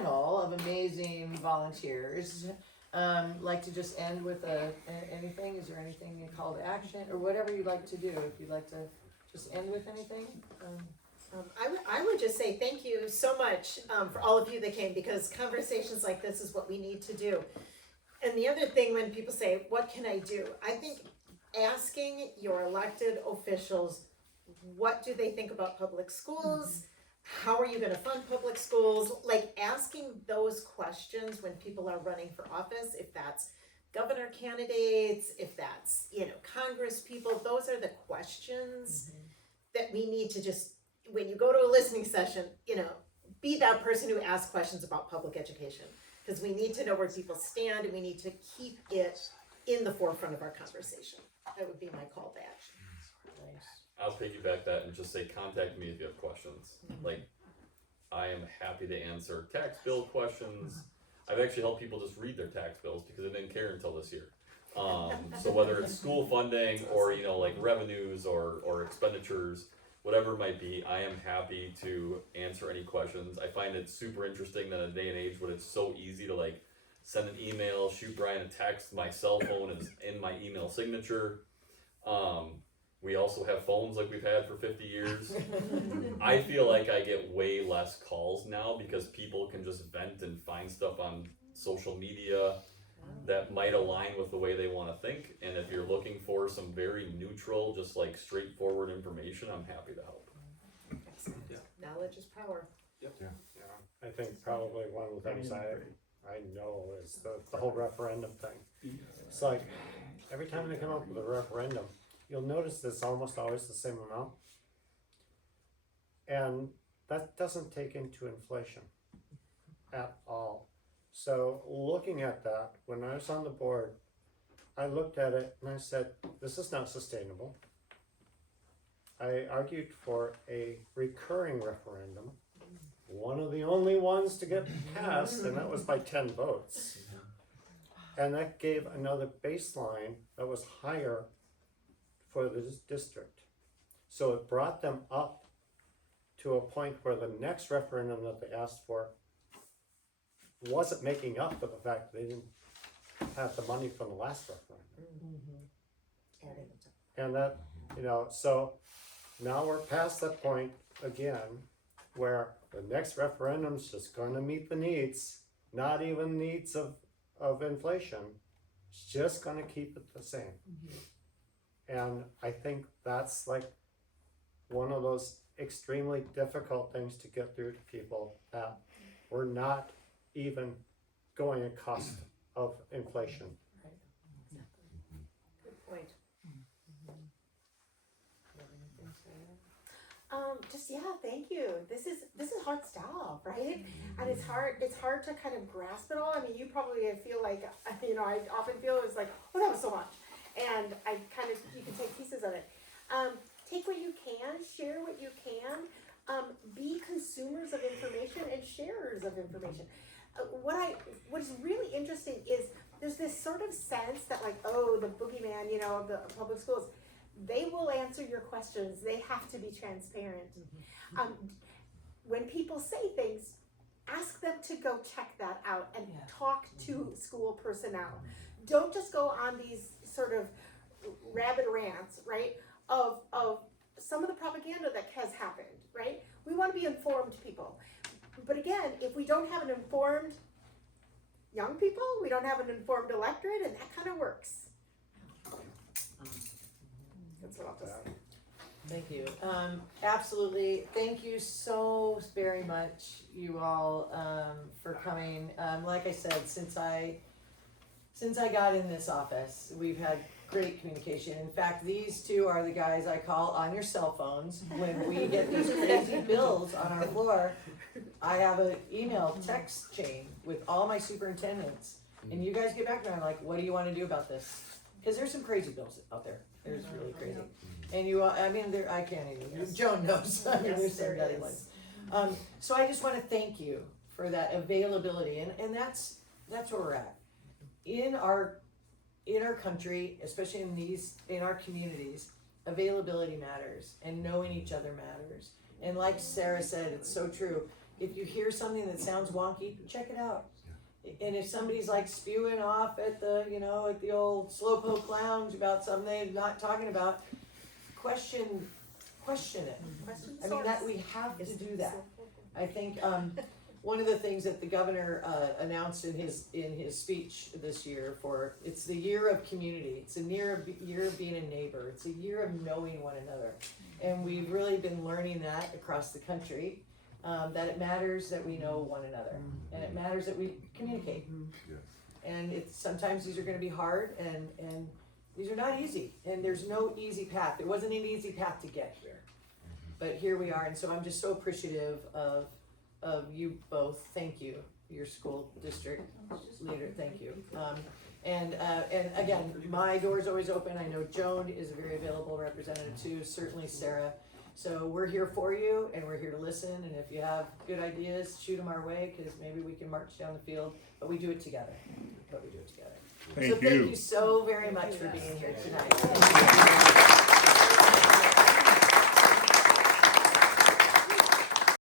panel of amazing volunteers, like to just end with anything? Is there anything you call to action or whatever you'd like to do? If you'd like to just end with anything? I would just say thank you so much for all of you that came, because conversations like this is what we need to do. And the other thing, when people say, what can I do? I think asking your elected officials, what do they think about public schools? How are you gonna fund public schools? Like asking those questions when people are running for office, if that's governor candidates, if that's, Congress people, those are the questions that we need to just, when you go to a listening session, be that person who asks questions about public education. Because we need to know where people stand, and we need to keep it in the forefront of our conversation. That would be my call to action. Nice. I'll piggyback that and just say contact me if you have questions. Like, I am happy to answer tax bill questions. I've actually helped people just read their tax bills because I didn't care until this year. So whether it's school funding or like revenues or expenditures, whatever it might be, I am happy to answer any questions. I find it super interesting that in a day and age when it's so easy to like send an email, shoot Brian a text, my cell phone is in my email signature. We also have phones like we've had for 50 years. I feel like I get way less calls now because people can just vent and find stuff on social media that might align with the way they want to think. And if you're looking for some very neutral, just like straightforward information, I'm happy to help. Excellent. Knowledge is power. Yeah, I think probably one of the things I know is the whole referendum thing. It's like, every time they come up with a referendum, you'll notice it's almost always the same amount. And that doesn't take into inflation at all. So looking at that, when I was on the board, I looked at it and I said, this is not sustainable. I argued for a recurring referendum, one of the only ones to get passed, and that was by 10 votes. And that gave another baseline that was higher for the district. So it brought them up to a point where the next referendum that they asked for wasn't making up for the fact that they didn't have the money from the last referendum. And that, so now we're past that point again, where the next referendum's just gonna meet the needs, not even needs of inflation. It's just gonna keep it the same. And I think that's like one of those extremely difficult things to get through to people, that we're not even going at cost of inflation. Right. Exactly. Good point. Thank you. This is hard stuff, right? And it's hard to kind of grasp it all. I mean, you probably feel like, I often feel it's like, oh, that was so much. And you can take pieces of it. Take what you can, share what you can, be consumers of information and sharers of information. What is really interesting is there's this sort of sense that like, oh, the boogeyman, of the public schools, they will answer your questions. They have to be transparent. When people say things, ask them to go check that out and talk to school personnel. Don't just go on these sort of rabid rants, right, of some of the propaganda that has happened, right? We want to be informed people. But again, if we don't have an informed young people, we don't have an informed electorate, and that kind of works. That's what I'll just say. Thank you. Absolutely. Thank you so very much, you all, for coming. Like I said, since I got in this office, we've had great communication. In fact, these two are the guys I call on your cell phones when we get these crazy bills on our floor. I have an email text chain with all my superintendents, and you guys get back to me. I'm like, what do you want to do about this? Because there's some crazy bills out there. There's really crazy. And I can't even, Joan knows. There's some nutty ones. So I just want to thank you for that availability, and that's where we're at. In our country, especially in our communities, availability matters, and knowing each other matters. And like Sarah said, it's so true. if you hear something that sounds wonky, check it out. And if somebody's like spewing off at the, you know, at the old slowpoke lounge about something they're not talking about, question it. Question I mean, that, we have to do that. I think, one of the things that the governor, announced in his speech this year it's the year of community, it's a year of being a neighbor, it's a year of knowing one another. And we've really been learning that across the country, that it matters that we know one another, and it matters that we communicate. And sometimes these are gonna be hard, and these are not easy, and there's no easy path. There wasn't an easy path to get here, but here we are, and so I'm just so appreciative of you both. Thank you, your school district leader, thank you. And again, my door's always open. I know Joan is a very available representative too, certainly Sarah. So we're here for you, and we're here to listen, and if you have good ideas, shoot them our way, because maybe we can march down the field, but we do it together. So thank you so very much for being here tonight.